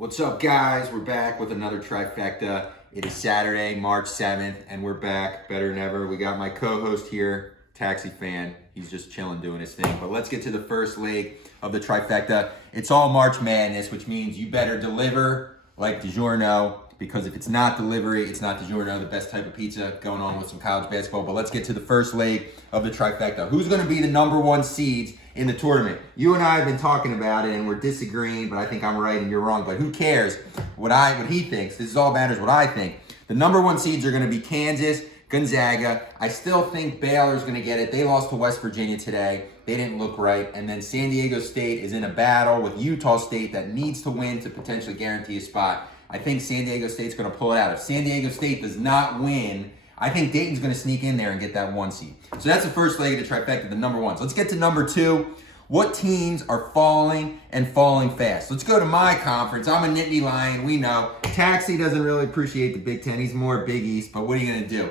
What's up, guys? We're back with another trifecta. It is Saturday, March 7th, and we're back better than ever. We got my co-host here, Taxi Fan. He's just chilling, doing his thing. But let's get to the first leg of the trifecta. It's all March Madness, which means you better deliver like DiGiorno, because if it's not delivery, it's not DiGiorno, the best type of pizza going on with some college basketball. But let's get to the first leg of the trifecta. Who's going to be the number one seeds in the tournament? You and I have been talking about it, and we're disagreeing, but I think I'm right and you're wrong. But who cares what he thinks? This is all matters what I think. The number one seeds are going to be Kansas, Gonzaga. I still think Baylor's going to get it. They lost to West Virginia today. They didn't look right. And then San Diego State is in a battle with Utah State that needs to win to potentially guarantee a spot. I think San Diego State's going to pull it out. If San Diego State does not win, I think Dayton's going to sneak in there and get that one seed. So that's the first leg of the trifecta, the number ones. Let's get to number two. What teams are falling and falling fast? Let's go to my conference. I'm a Nittany Lion. We know. Taxi doesn't really appreciate the Big Ten. He's more Big East, but what are you going to do?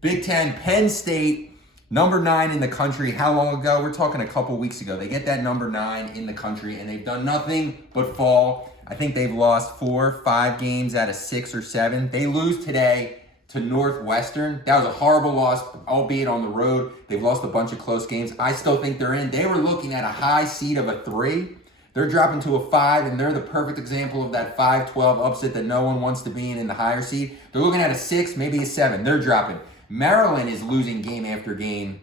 Big Ten, Penn State, number 9 in the country. How long ago? We're talking a couple weeks ago. They get that number 9 in the country, and they've done nothing but fall. I think they've lost 4, 5 games out of 6 or 7. They lose today to Northwestern. That was a horrible loss, albeit on the road. They've lost a bunch of close games. I still think they're in. They were looking at a high seed of a 3. They're dropping to a 5, and they're the perfect example of that 5-12 upset that no one wants to be in the higher seed. They're looking at a 6, maybe a 7. They're dropping. Maryland is losing game after game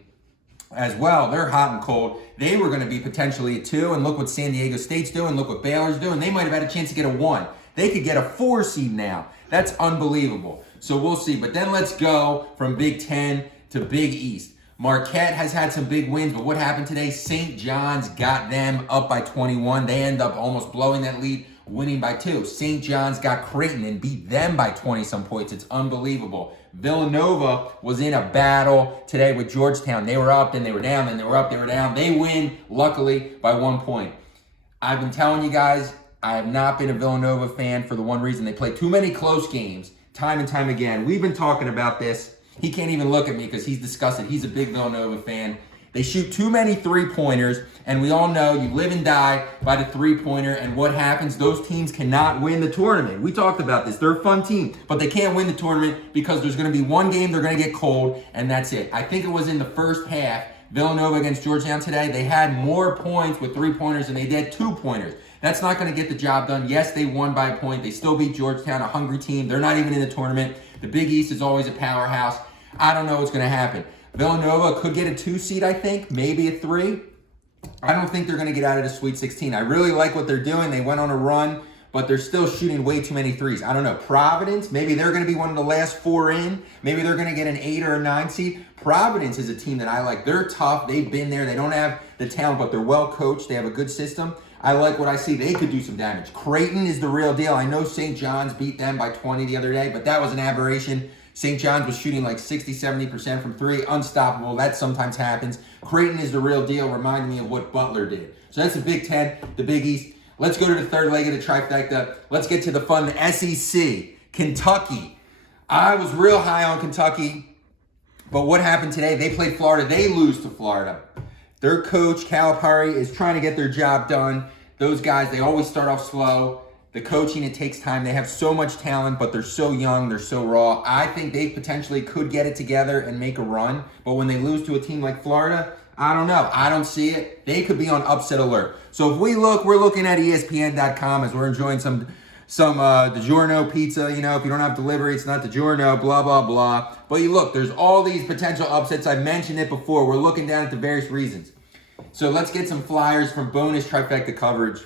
as well. They're hot and cold. They were going to be potentially a 2, and look what San Diego State's doing. Look what Baylor's doing. They might have had a chance to get a 1. They could get a 4 seed now. That's unbelievable. So we'll see. But then let's go from Big Ten to Big East. Marquette has had some big wins, but what happened today? St. John's got them up by 21. They end up almost blowing that lead, winning by 2. St. John's got Creighton and beat them by 20-some points. It's unbelievable. Villanova was in a battle today with Georgetown. They were up, then they were down, then they were up, they were down. They win, luckily, by 1 point. I've been telling you guys, I have not been a Villanova fan for the one reason. They play too many close games, time and time again. We've been talking about this. He can't even look at me because he's disgusted. He's a big Villanova fan. They shoot too many three-pointers, and we all know you live and die by the three-pointer, and what happens? Those teams cannot win the tournament. We talked about this. They're a fun team, but they can't win the tournament because there's going to be one game they're going to get cold, and that's it. I think it was in the first half, Villanova against Georgetown today, they had more points with three-pointers than they did two-pointers. That's not going to get the job done. Yes, they won by a point. They still beat Georgetown, a hungry team. They're not even in the tournament. The Big East is always a powerhouse. I don't know what's going to happen. Villanova could get a 2 seed, I think, maybe a 3. I don't think they're going to get out of the Sweet 16. I really like what they're doing. They went on a run, but they're still shooting way too many threes. I don't know. Providence, maybe they're going to be one of the last 4 in. Maybe they're going to get an 8 or a 9 seed. Providence is a team that I like. They're tough. They've been there. They don't have the talent, but they're well coached. They have a good system. I like what I see. They could do some damage. Creighton is the real deal. I know St. John's beat them by 20 the other day, but that was an aberration. St. John's was shooting like 60, 70% from 3. Unstoppable. That sometimes happens. Creighton is the real deal. Reminding me of what Butler did. So that's the Big Ten, the Big East. Let's go to the third leg of the trifecta. Let's get to the fun. The SEC. Kentucky. I was real high on Kentucky, but what happened today? They played Florida. They lose to Florida. Their coach, Calipari, is trying to get their job done. Those guys, they always start off slow. The coaching, it takes time. They have so much talent, but they're so young. They're so raw. I think they potentially could get it together and make a run. But when they lose to a team like Florida, I don't know. I don't see it. They could be on upset alert. So if we look, we're looking at ESPN.com as we're enjoying some DiGiorno pizza. You know, if you don't have delivery, it's not DiGiorno, blah, blah, blah. But you look, there's all these potential upsets. I mentioned it before. We're looking down at the various reasons. So let's get some flyers from bonus trifecta coverage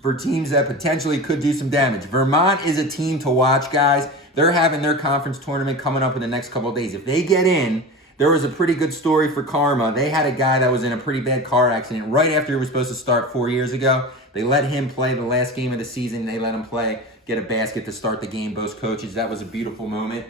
for teams that potentially could do some damage. Vermont is a team to watch, guys. They're having their conference tournament coming up in the next couple of days. If they get in, there was a pretty good story for Karma. They had a guy that was in a pretty bad car accident right after he was supposed to start 4 years ago. They let him play the last game of the season. They let him play, get a basket to start the game, both coaches. That was a beautiful moment.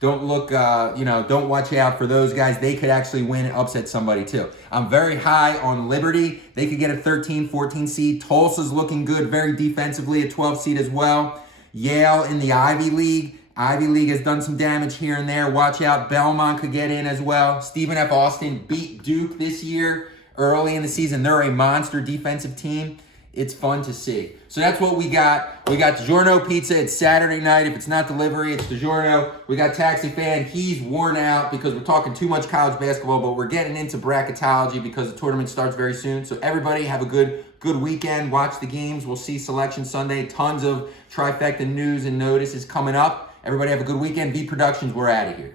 Don't look, don't watch out for those guys. They could actually win and upset somebody too. I'm very high on Liberty. They could get a 13, 14 seed. Tulsa's looking good, very defensively, a 12 seed as well. Yale in the Ivy League. Ivy League has done some damage here and there. Watch out. Belmont could get in as well. Stephen F. Austin beat Duke this year early in the season. They're a monster defensive team. It's fun to see. So that's what we got. We got DiGiorno pizza. It's Saturday night. If it's not delivery, it's DiGiorno. We got Taxi Fan. He's worn out because we're talking too much college basketball, but we're getting into bracketology because the tournament starts very soon. So everybody have a good weekend. Watch the games. We'll see Selection Sunday. Tons of trifecta news and notices coming up. Everybody have a good weekend. V Productions, we're out of here.